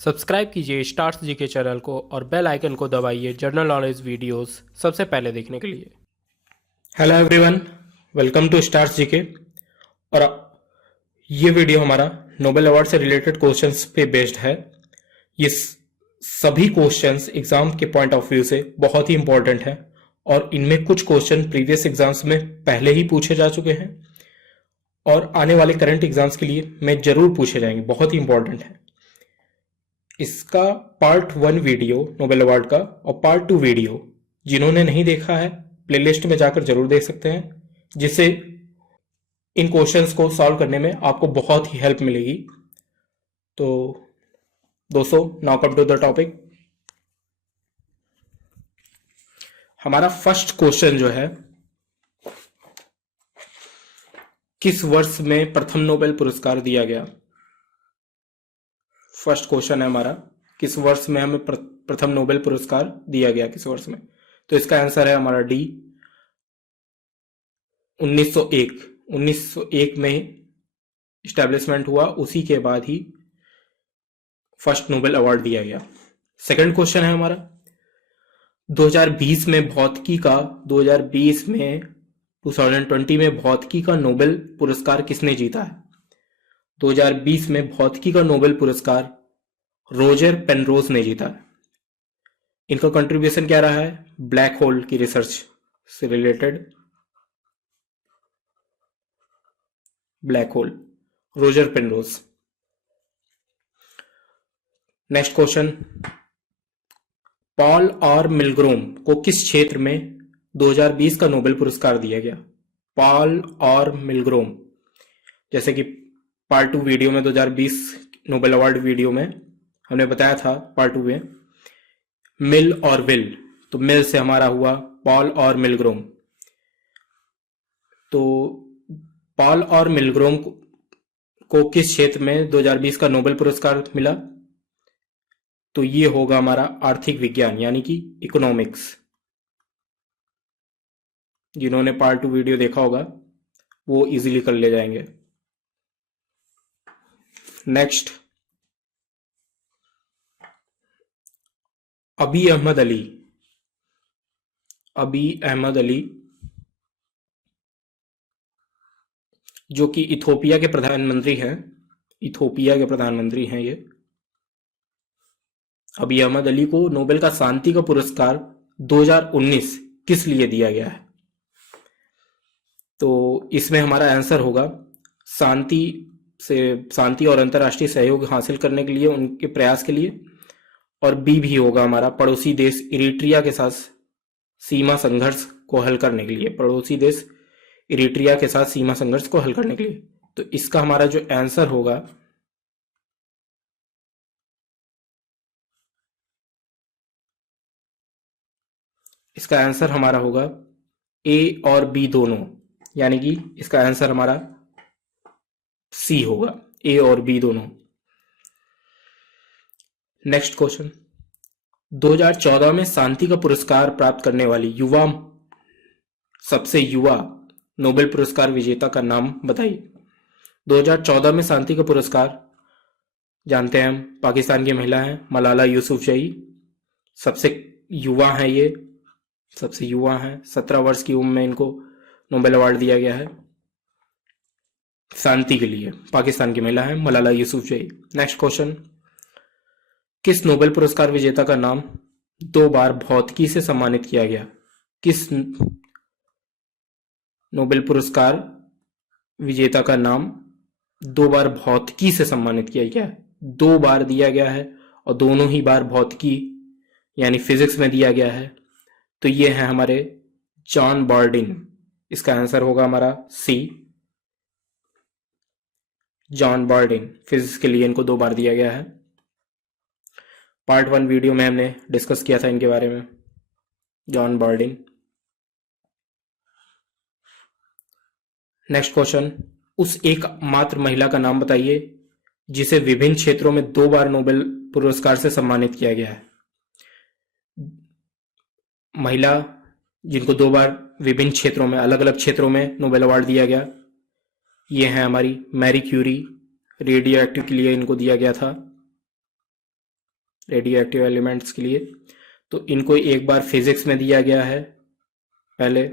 Subscribe कीजिए stars जी के channel को और बेल आइकन को दबाइए जनरल नॉलेज वीडियोस सबसे पहले देखने के लिए। Hello everyone, welcome to stars GK. और ये वीडियो हमारा नोबेल अवार्ड से रिलेटेड क्वेश्चंस पे बेस्ड है। ये सभी क्वेश्चंस एग्जाम के पॉइंट ऑफ व्यू से बहुत ही इंपॉर्टेंट है और इनमें कुछ क्वेश्चन प्रीवियस एग्जाम्स में पहले ही पूछे जा चुके हैं और आने वाले करंट एग्जाम्स के लिए में जरूर पूछे जाएंगे, बहुत ही इंपॉर्टेंट है। इसका पार्ट 1 वीडियो नोबेल अवार्ड का और पार्ट 2 वीडियो जिन्होंने नहीं देखा है प्लेलिस्ट में जाकर जरूर देख सकते हैं, जिससे इन क्वेश्चंस को सॉल्व करने में आपको बहुत ही हेल्प मिलेगी। तो दोस्तों, now come to the topic. हमारा फर्स्ट क्वेश्चन जो है, किस वर्ष में प्रथम नोबेल पुरस्कार दिया गया? फर्स्ट क्वेश्चन है हमारा, किस वर्ष में हमें प्रथम नोबेल पुरस्कार दिया गया, किस वर्ष में? तो इसका आंसर है हमारा डी, 1901। 1901 में इस्टेब्लिशमेंट हुआ, उसी के बाद ही फर्स्ट नोबेल अवार्ड दिया गया। सेकंड क्वेश्चन है हमारा, 2020 में भौतिकी का 2020 में 2020 में भौतिकी का नोबेल पुरस्कार किसने जीता है? 2020 में भौतिकी का नोबेल पुरस्कार रोजर पेनरोज ने जीता है। इनका कंट्रीब्यूशन क्या रहा है? ब्लैक होल की रिसर्च से related, black hole, Roger Penrose. Next question, Paul और मिलग्रोम को किस क्षेत्र में 2020 का नोबेल पुरस्कार दिया गया? पॉल और मिलग्रोम, जैसे कि पार्ट 2 वीडियो में 2020 नोबेल अवार्ड वीडियो में हमने बताया था, पार्ट 2 में मिल और विल, तो मिल से हमारा हुआ पॉल और मिलग्रोम। तो पॉल और मिलग्रोम को किस क्षेत्र में 2020 का नोबेल पुरस्कार मिला? तो ये होगा हमारा आर्थिक विज्ञान, यानी कि इकोनॉमिक्स। जिन्होंने पार्ट 2 वीडियो देखा होगा वो इजीली कर ले जाएंगे। नेक्स्ट, अबी अहमद अली जो कि इथोपिया के प्रधानमंत्री हैं, ये अबी अहमद अली को नोबेल का शांति का पुरस्कार 2019 किस लिए दिया गया है? तो इसमें हमारा आंसर होगा शांति और अंतर्राष्ट्रीय सहयोग हासिल करने के लिए, उनके प्रयास के लिए। और बी भी होगा हमारा पड़ोसी देश इरिट्रिया के साथ सीमा संघर्ष को हल करने के लिए, पड़ोसी देश इरिट्रिया के साथ सीमा संघर्ष को हल करने के लिए। तो इसका हमारा जो आंसर होगा, इसका आंसर हमारा होगा ए और बी दोनों, यानी कि इसका आंसर हमारा सी होगा, ए और बी दोनों। नेक्स्ट क्वेश्चन, 2014 में शांति का पुरस्कार प्राप्त करने वाली सबसे युवा नोबेल पुरस्कार विजेता का नाम बताइए। 2014 में शांति का पुरस्कार जानते हैं हम, पाकिस्तान की महिला हैं मलाला यूसुफजई, सबसे युवा हैं ये, सबसे युवा हैं, 17 वर्ष की उम्र में इनको नोबेल अवार्ड दिया गया है शांति के लिए। पाकिस्तान की महिला है मलाला यूसुफजई। नेक्स्ट क्वेश्चन, किस नोबेल पुरस्कार विजेता का नाम 2 बार भौतिकी से सम्मानित किया गया? किस नोबेल पुरस्कार विजेता का नाम 2 बार भौतिकी से सम्मानित किया गया है? 2 बार दिया गया है और दोनों ही बार भौतिकी यानी फिजिक्स में दिया गया है। तो ये है हमारे जॉन बॉर्डिन। इसका आंसर होगा हमारा सी, जॉन बॉर्डिन। फिजिक्स के लिए इनको 2 बार दिया गया है। पार्ट 1 वीडियो में हमने डिस्कस किया था इनके बारे में, जॉन बॉर्डिन। नेक्स्ट क्वेश्चन, उस एकमात्र महिला का नाम बताइए जिसे विभिन्न क्षेत्रों में 2 बार नोबेल पुरस्कार से सम्मानित किया गया है। महिला जिनको 2 बार विभिन्न क्षेत्रों में, अलग अलग क्षेत्रों में नोबेल अवार्ड दिया गया, ये है हमारी मैरी क्यूरी। रेडियो एक्टिव के लिए इनको दिया गया था। रेडियो एक्टिव एलिमेंट्स के लिए। तो इनको एक बार फिजिक्स में दिया गया है पहले,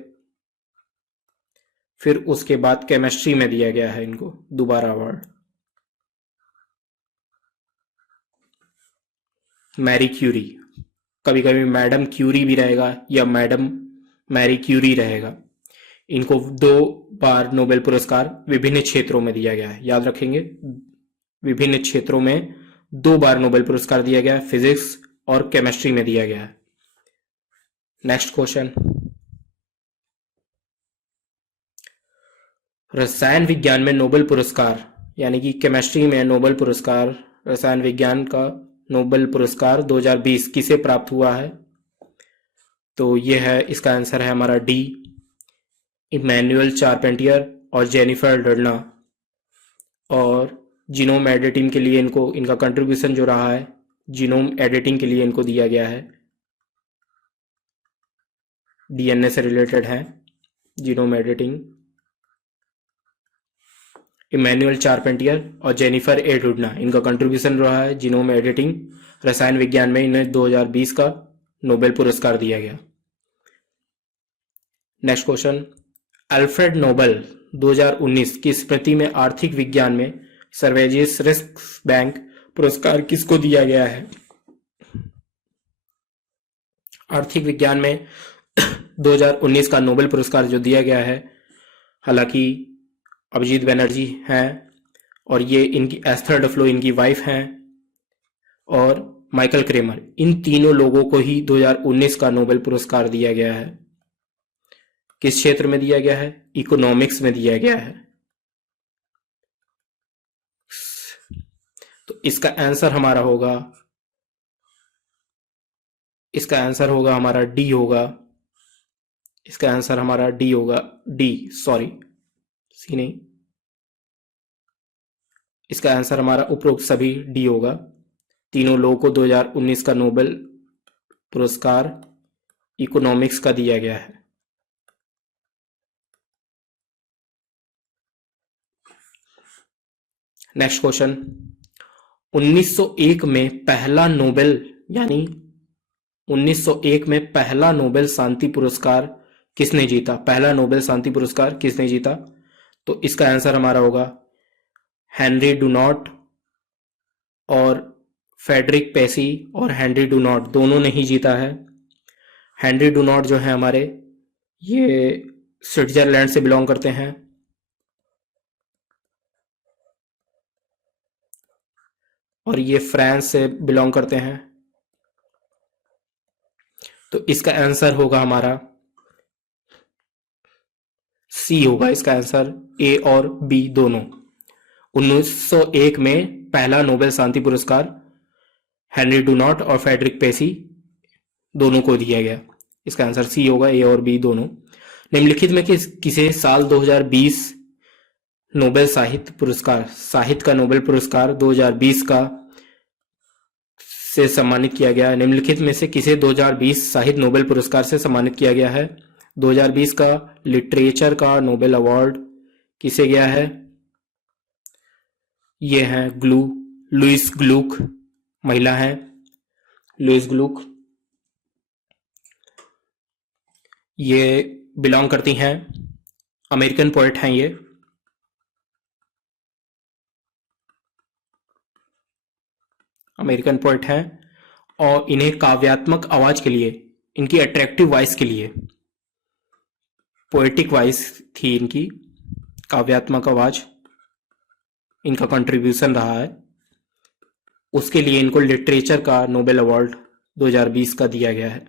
फिर उसके बाद केमिस्ट्री में दिया गया है इनको दोबारा अवार्ड। मैरी क्यूरी, कभी कभी मैडम क्यूरी भी रहेगा या मैडम मैरी क्यूरी रहेगा। इनको 2 बार नोबेल पुरस्कार विभिन्न क्षेत्रों में दिया गया है, याद रखेंगे, विभिन्न क्षेत्रों में 2 बार नोबेल पुरस्कार दिया गया है, फिजिक्स और केमिस्ट्री में दिया गया है। नेक्स्ट क्वेश्चन, रसायन विज्ञान में नोबेल पुरस्कार, यानी कि केमिस्ट्री में नोबेल पुरस्कार, रसायन विज्ञान का नोबेल पुरस्कार 2020 किसे प्राप्त हुआ है? तो ये है, इसका आंसर है हमारा डी, इमैनुअल चारपेंटियर और जेनिफर डर्ना। और जीनोम एडिटिंग के लिए इनको, इनका कंट्रीब्यूशन जो रहा है जीनोम एडिटिंग के लिए इनको दिया गया है, डीएनए से रिलेटेड है जीनोम एडिटिंग। इमैनुअल चारपेंटियर और जेनिफर ए डुडना, इनका कंट्रीब्यूशन रहा है जीनोम एडिटिंग, रसायन विज्ञान में इन्हें 2020 का नोबेल पुरस्कार दिया गया। नेक्स्ट क्वेश्चन, अल्फ्रेड नोबेल 2019 की स्मृति में आर्थिक विज्ञान में सर्वेजियस रिस्क बैंक पुरस्कार किसको दिया गया है? आर्थिक विज्ञान में 2019 का नोबेल पुरस्कार जो दिया गया है, हालांकि अभिजीत बनर्जी हैं और ये इनकी एस्थर डुफ्लो इनकी वाइफ हैं, और माइकल क्रेमर, इन तीनों लोगों को ही 2019 का नोबेल पुरस्कार दिया गया है। किस क्षेत्र में दिया गया है? इकोनॉमिक्स में दिया गया है। तो इसका आंसर हमारा होगा, इसका आंसर होगा हमारा डी होगा, इसका आंसर हमारा डी होगा, डी, सॉरी सी नहीं, इसका आंसर हमारा उपरोक्त सभी डी होगा। तीनों लोगों को 2019 का नोबेल पुरस्कार इकोनॉमिक्स का दिया गया है। नेक्स्ट क्वेश्चन, 1901 में पहला नोबेल, यानी 1901 में पहला नोबेल शांति पुरस्कार किसने जीता? पहला नोबेल शांति पुरस्कार किसने जीता? तो इसका आंसर हमारा होगा हेनरी डुनॉट, और फेडरिक पेसी और हेनरी डुनॉट दोनों ने ही जीता है। हेनरी डुनॉट जो है हमारे, ये स्विट्जरलैंड से बिलोंग करते हैं, और ये फ्रांस से बिलोंग करते हैं। तो इसका आंसर होगा हमारा सी होगा, इसका आंसर ए और बी दोनों। 1901 में पहला नोबेल शांति पुरस्कार हेनरी डुनॉट और फेडरिक पेसी दोनों को दिया गया। इसका आंसर सी होगा, ए और बी दोनों। निम्नलिखित में किसे साल 2020 नोबेल साहित्य पुरस्कार, साहित्य का नोबेल पुरस्कार 2020 का से सम्मानित किया गया है? निम्नलिखित में से किसे 2020 साहित्य नोबेल पुरस्कार से सम्मानित किया गया है? 2020 का लिटरेचर का नोबेल अवार्ड किसे गया है? ये हैं लुइस ग्लूक, महिला हैं लुइस ग्लूक, ये बिलोंग करती हैं, अमेरिकन पोएट हैं ये। अमेरिकन पोएट हैं और इन्हें काव्यात्मक आवाज के लिए, इनकी अट्रैक्टिव वॉइस के लिए, पोएटिक वॉइस थी इनकी, काव्यात्मक आवाज इनका कंट्रीब्यूशन रहा है, उसके लिए इनको लिटरेचर का नोबेल अवार्ड 2020 का दिया गया है।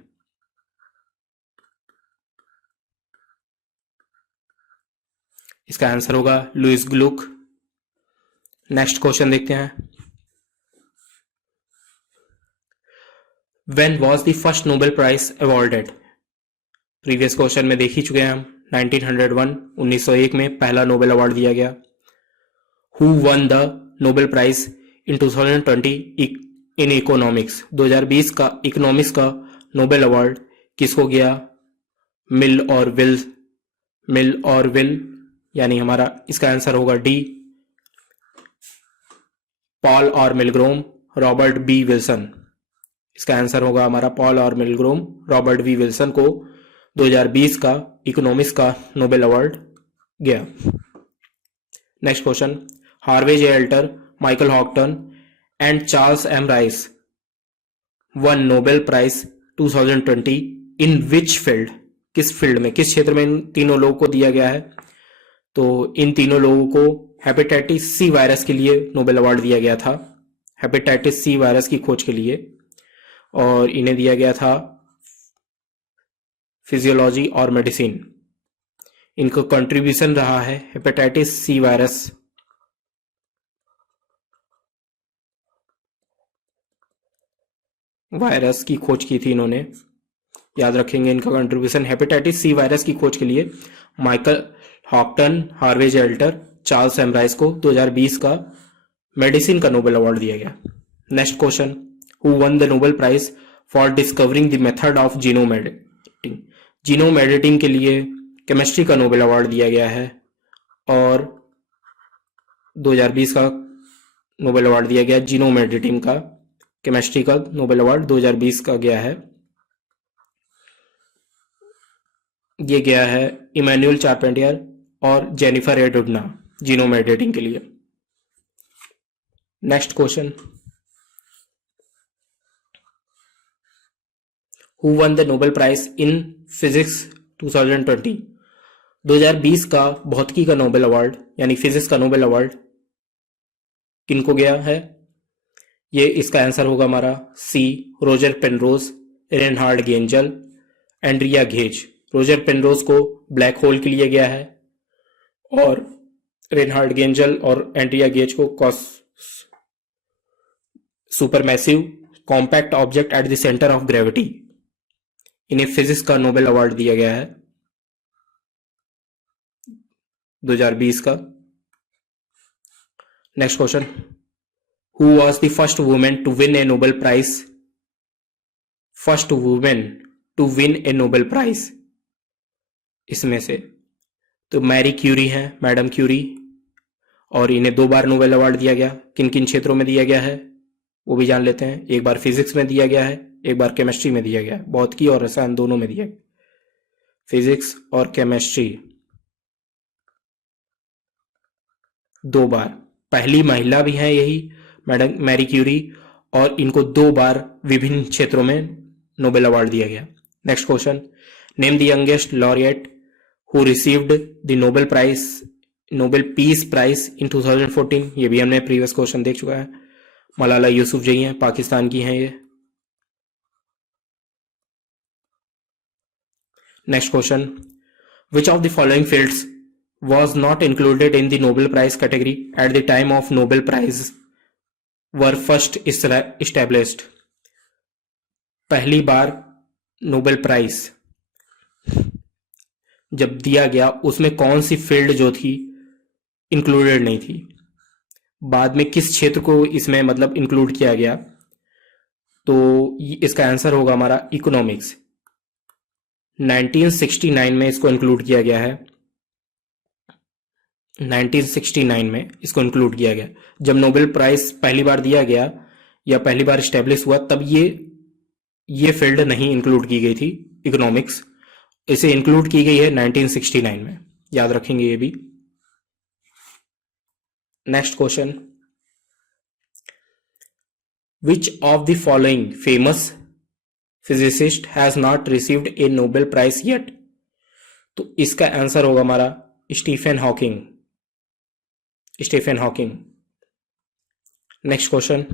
इसका आंसर होगा लुइस ग्लूक। नेक्स्ट क्वेश्चन देखते हैं, when was the first Nobel prize awarded? Previous question में देख ही चुके हैं हम, 1901 1901 में पहला नोबेल अवार्ड दिया गया। Who won the Nobel prize in 2020 in economics? 2020 का इकोनॉमिक्स का नोबेल अवार्ड किसको गया? मिल और विल, यानी हमारा इसका आंसर होगा डी, पॉल और मिलग्रोम, रॉबर्ट बी विल्सन। इसका आंसर होगा हमारा पॉल और मिलग्रोम। रॉबर्ट वी विल्सन को 2020 का इकोनॉमिक्स का नोबेल अवार्ड गया। Next question, Harvey J Alter, Michael Houghton and Charles M Rice won Nobel prize 2020 in which field? किस फील्ड में, किस क्षेत्र में इन तीनों लोगों को दिया गया है? तो इन तीनों लोगों को हेपेटाइटिस सी वायरस के लिए नोबेल अवार्ड दिया गया था, हेपेटाइटिस सी वायरस की खोज के लिए, और इन्हें दिया गया था फिजियोलॉजी और मेडिसिन। इनका कंट्रीब्यूशन रहा है हेपेटाइटिस सी वायरस की खोज की थी इन्होंने, याद रखेंगे इनका कंट्रीब्यूशन। हेपेटाइटिस सी वायरस की खोज के लिए Michael Houghton, Harvey J Alter, Charles M Rice को 2020 का मेडिसिन का नोबेल अवार्ड दिया गया। Next question, who won the Nobel prize for discovering the method of genome editing? Genome editing के लिए केमिस्ट्री का नोबेल अवार्ड दिया गया है, और 2020 का नोबेल अवार्ड दिया गया जीनोम एडिटिंग का। केमिस्ट्री का नोबेल अवार्ड 2020 का गया है, ये गया है इमैनुअल चार्पेंटियर और जेनिफर एडुडना जीनोम एडिटिंग के लिए। Next question, who won the Nobel prize in physics 2020? 2020 का भौतिकी का नोबेल अवार्ड यानी फिजिक्स का नोबेल अवार्ड किनको गया है? ये इसका आंसर होगा हमारा C, Roger Penrose, Reinhard Genzel, Andrea Ghez. Roger Penrose को ब्लैक होल के लिए गया है, और रेनहार्ड गेंजल और एंड्रिया गेज को supermassive compact object at the centre of gravity, इन्हें फिजिक्स का नोबेल अवार्ड दिया गया है 2020 का। Next question, who was the first women to win a Nobel prize? First women to win a Nobel prize इसमें से तो मैरी क्यूरी हैं, मैडम क्यूरी, और इन्हें 2 बार नोबेल अवार्ड दिया गया। किन किन क्षेत्रों में दिया गया है वो भी जान लेते हैं। एक बार फिजिक्स में दिया गया है, एक बार केमिस्ट्री में दिया गया है, भौतिकी और रसायन दोनों में दिया गया, फिजिक्स और केमिस्ट्री 2 बार। पहली महिला भी हैं यही मैडम मैरी क्यूरी, और इनको 2 बार विभिन्न क्षेत्रों में नोबेल अवार्ड दिया गया। Next question, name the youngest laureate who received the Nobel peace prize in 2014? ये भी हमने प्रीवियस क्वेश्चन देख चुका है। मलाला यूसुफजई हैं, पाकिस्तान की हैं ये। Next question, which of the following fields was not included in the Nobel Prize category at the time of Nobel Prize were first established? पहली बार नोबेल प्राइज जब दिया गया उसमें कौन सी फील्ड जो थी इंक्लूडेड नहीं थी? बाद में किस क्षेत्र को इसमें मतलब इंक्लूड किया गया? तो इसका आंसर होगा हमारा इकोनॉमिक्स। 1969 में इसको इंक्लूड किया गया है, 1969 में इसको इंक्लूड किया गया। जब नोबेल प्राइज पहली बार दिया गया या पहली बार स्टैब्लिश हुआ तब ये फील्ड नहीं इंक्लूड की गई थी, इकोनॉमिक्स। इसे इंक्लूड की गई है 1969 में, याद रखेंगे ये भी। Next question, which of the following famous physicist has not received a Nobel prize yet? तो इसका आंसर होगा हमारा Stephen Hawking. Next question,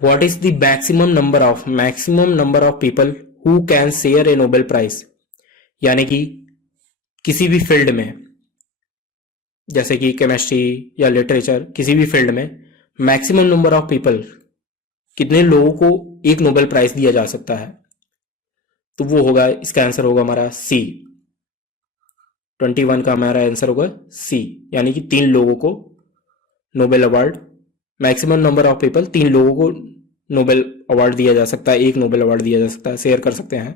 what is the maximum number of people who can share a Nobel prize? यानी कि किसी भी field में, जैसे कि केमिस्ट्री या लिटरेचर, किसी भी फील्ड में मैक्सिमम नंबर ऑफ पीपल, कितने लोगों को एक नोबेल प्राइज दिया जा सकता है? तो वो होगा, इसका आंसर होगा हमारा सी, 21 का हमारा आंसर होगा सी, यानी कि 3 लोगों को Nobel award, maximum number of people, 3 लोगों को नोबेल अवार्ड दिया जा सकता है, एक नोबेल अवार्ड दिया जा सकता है, शेयर कर सकते हैं।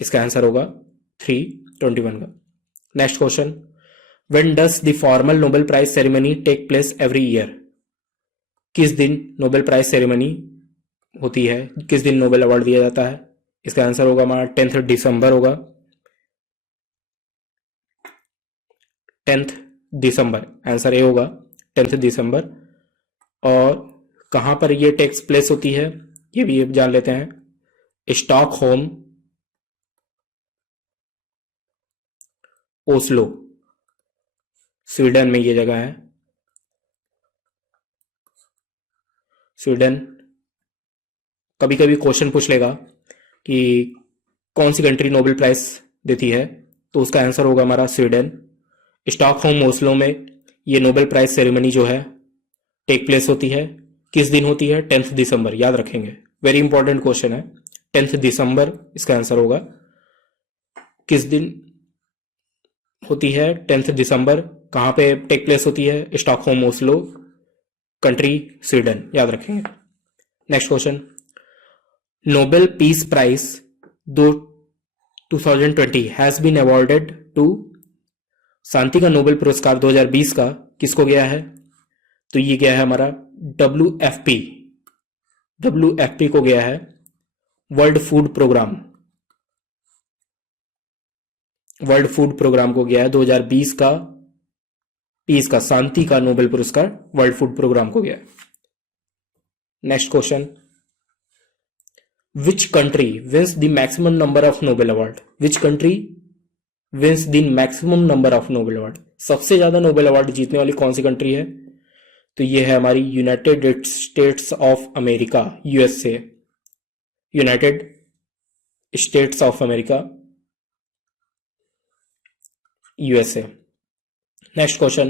इसका आंसर होगा 321 का। Next question, when does the formal Nobel prize ceremony take place every year? किस दिन नोबेल प्राइज सेरेमनी होती है, किस दिन नोबेल अवार्ड दिया जाता है? इसका आंसर होगा हमारा 10 दिसंबर होगा। 10 दिसंबर आंसर ए होगा, 10 दिसंबर। और कहां पर ये टेक्स प्लेस होती है ये भी जान लेते हैं। स्टॉकहोम, ओस्लो, स्वीडन में ये जगह है, स्वीडन। कभी कभी क्वेश्चन पूछ लेगा कि कौन सी कंट्री नोबेल प्राइज देती है, तो उसका आंसर होगा हमारा स्वीडन। स्टॉकहोम, ओस्लो में ये नोबेल प्राइज सेरेमनी जो है टेक प्लेस होती है। किस दिन होती है? 10 दिसंबर, याद रखेंगे, वेरी इंपॉर्टेंट क्वेश्चन है। 10 दिसंबर इसका आंसर होगा। किस दिन होती है? 10 दिसंबर। कहां पे टेक प्लेस होती है? स्टॉकहोम, ओस्लो, कंट्री स्वीडन, याद रखेंगे। Next question, Nobel peace prize 2020 has been awarded to, शांति का नोबेल पुरस्कार 2020 का किसको गया है? तो ये गया है हमारा WFP, WFP को गया है, world food programme, world food programme को गया है 2020 का पीस का, शांति का नोबेल पुरस्कार वर्ल्ड फूड प्रोग्राम को गया है। Next question, which country wins the maximum number of Nobel award? Which country wins the maximum number of Nobel award? सबसे ज्यादा नोबेल अवार्ड जीतने वाली कौन सी कंट्री है? तो ये है हमारी United states of America, USA, United states of America, USA। Next question,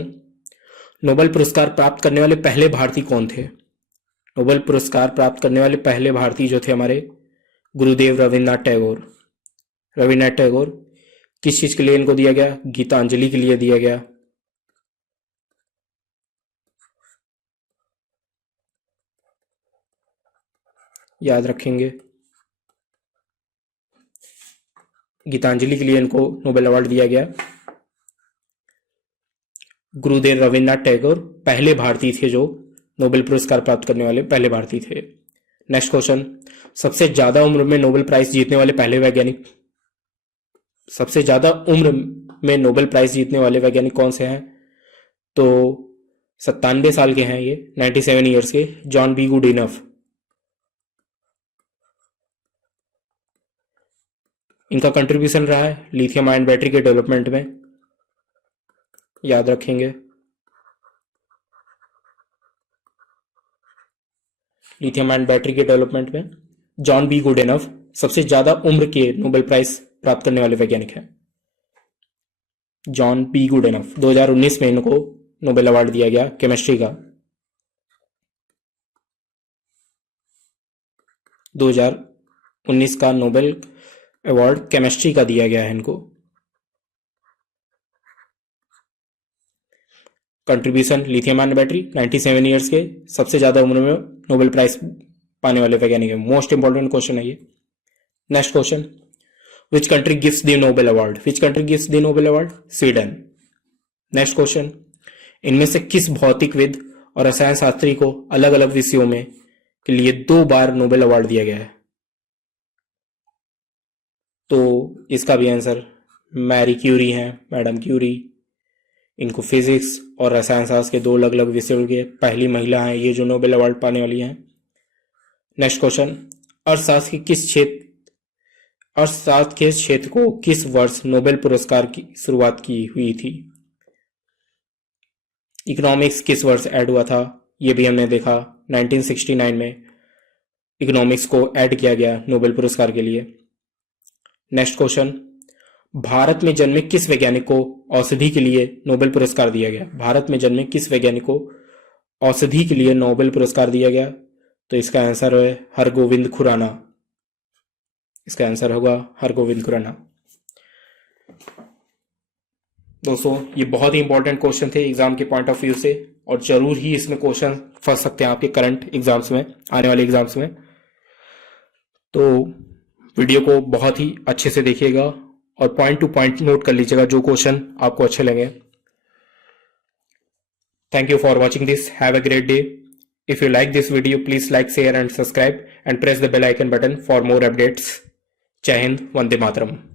Nobel पुरस्कार प्राप्त करने वाले पहले भारतीय कौन थे? नोबेल पुरस्कार प्राप्त करने वाले पहले भारतीय जो थे हमारे गुरुदेव रविन्द्रनाथ टैगोर। रविन्द्रनाथ टैगोर किस चीज के लिए इनको दिया गया? गीतांजलि के लिए दिया गया। याद रखेंगे, गीतांजलि के लिए इनको नोबेल अवार्ड दिया गया। गुरुदेव रविन्द्रनाथ टैगोर पहले भारतीय थे जो नोबेल पुरस्कार प्राप्त करने वाले पहले भारतीय थे। नेक्स्ट क्वेश्चन, सबसे ज्यादा उम्र में नोबेल प्राइज जीतने वाले पहले वैज्ञानिक, सबसे ज्यादा उम्र में नोबेल प्राइज जीतने वाले वैज्ञानिक कौन से हैं? तो 97 साल के हैं ये, 97 ईयर्स के, जॉन बी गुडइनफ। इनका कंट्रीब्यूशन रहा है लिथियम आयन बैटरी के डेवलपमेंट में, याद रखेंगे। लिथियम आयन बैटरी के डेवलपमेंट में जॉन बी गुडइनफ सबसे ज्यादा उम्र के नोबेल प्राइज प्राप्त करने वाले वैज्ञानिक हैं। जॉन बी गुडइनफ, 2019 में इनको नोबेल अवार्ड दिया गया केमिस्ट्री का। 2019 का नोबेल अवार्ड केमिस्ट्री का दिया गया है इनको। Contribution lithium ion battery, 97 years के, सबसे ज्यादा उम्र में नोबेल प्राइज पाने वाले वैज्ञानिक है। मोस्ट इंपॉर्टेंट क्वेश्चन है ये। Next question, which country gives the Nobel award? Which country gives the Nobel award? Sweden. Next question, इनमें से किस भौतिकविद और रसायन शास्त्री को अलग अलग विषयों में के लिए 2 बार नोबेल अवार्ड दिया गया है? तो इसका भी आंसर मैरी क्यूरी हैं, मैडम क्यूरी। इनको फिजिक्स और रसायन शास्त्र के 2 अलग अलग विषयों के पहली महिला हैं ये जो नोबेल अवार्ड पाने वाली हैं। नेक्स्ट क्वेश्चन, अर्थशास्त्र के क्षेत्र को किस वर्ष नोबेल पुरस्कार की शुरुआत की हुई थी? इकोनॉमिक्स किस वर्ष ऐड हुआ था? ये भी हमने देखा, 1969 में इकोनॉमिक्स को ऐड किया गया नोबेल पुरस्कार के लिए। नेक्स्ट क्वेश्चन, भारत में जन्मे किस वैज्ञानिक को औषधि के लिए नोबेल पुरस्कार दिया गया? भारत में जन्मे किस वैज्ञानिक को औषधि के लिए नोबेल पुरस्कार दिया गया? तो इसका आंसर है हरगोविंद खुराना। इसका आंसर होगा हरगोविंद खुराना। दोस्तों ये बहुत ही इंपॉर्टेंट क्वेश्चन थे एग्जाम के पॉइंट ऑफ व्यू से, और जरूर ही इसमें क्वेश्चन फंस सकते हैं आपके करंट एग्जाम्स में, आने वाले एग्जाम्स में। तो वीडियो को बहुत ही अच्छे से देखिएगा और पॉइंट टू पॉइंट नोट कर लीजिएगा जो क्वेश्चन आपको अच्छे लगे। Thank you for watching this, have a great day. If you like this video, please like, share and subscribe and press the bell icon button for more updates. Jai Hind, Vande Mataram.